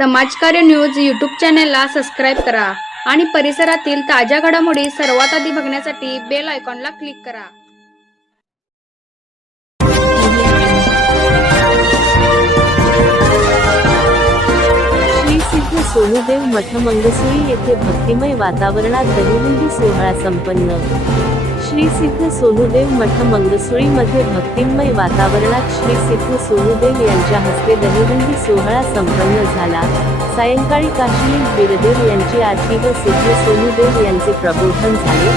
समाजकार्य news YouTube चॅनेलला subscribe करा आणि परिसरातील ताज्या घडामोडी सर्वात आधी बघण्यासाठी बेल आयकॉनला क्लिक करा. श्री सोनुदेव मठ मंगसुळी येथे भक्तिमय वातावरणात दहीहंडी सोहळा संपन्न. श्री सिद्ध सोनुदेव मठ मंगसुळीमध्ये भक्तिमय वातावरणात श्री सिद्ध सोनुदेव यांच्या हस्ते दहीहंडी सोहळा संपन्न झाला. सायंकाळी काशीनाथ बिरदेव यांची आरती व सिद्ध सोनुदेव यांचे प्रबोधन झाले.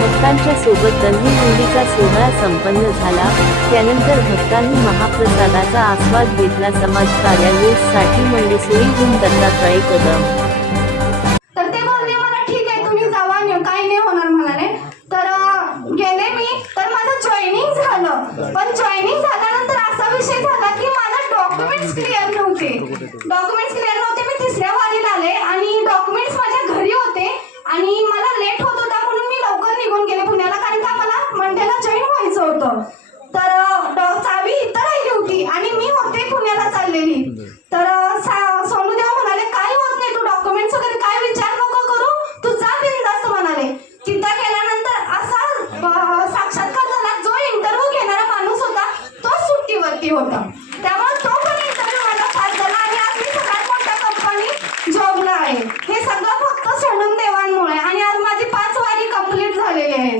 भक्तांच्या सोबत दहीहंडीचा सोहळा संपन्न झाला. त्यानंतर भक्तांनी महाप्रसादाचा आस्वाद घेतला. समाज कार्यान्वयसाठी मंगसुळीहून दत्तात्रय कदम पण जॉईनिंग झाल्यानंतर असा विषय झाला की माझा डॉक्युमेंट्स क्लिअर नव्हते. डॉक्युमेंट्स क्लिअर नव्हते मी तिसऱ्या वारीला आले आणि डॉक्युमेंट्स माझ्या घरी होते आणि मला लेट होत होता म्हणून मी लवकर निघून गेले. पुण्याला कारण का मला मंडेला जॉईन व्हायचं होतं. तर वरती होता. त्यामुळे तो पण इंटरव्ह्यू माझा पास झाला आणि आज मी सगळ्यात मोठ्या कंपनी जॉबला आहे. हे सगळं फक्त सोडून देवांमुळे आणि आज माझी पाच वारी कंप्लीट झालेली आहे.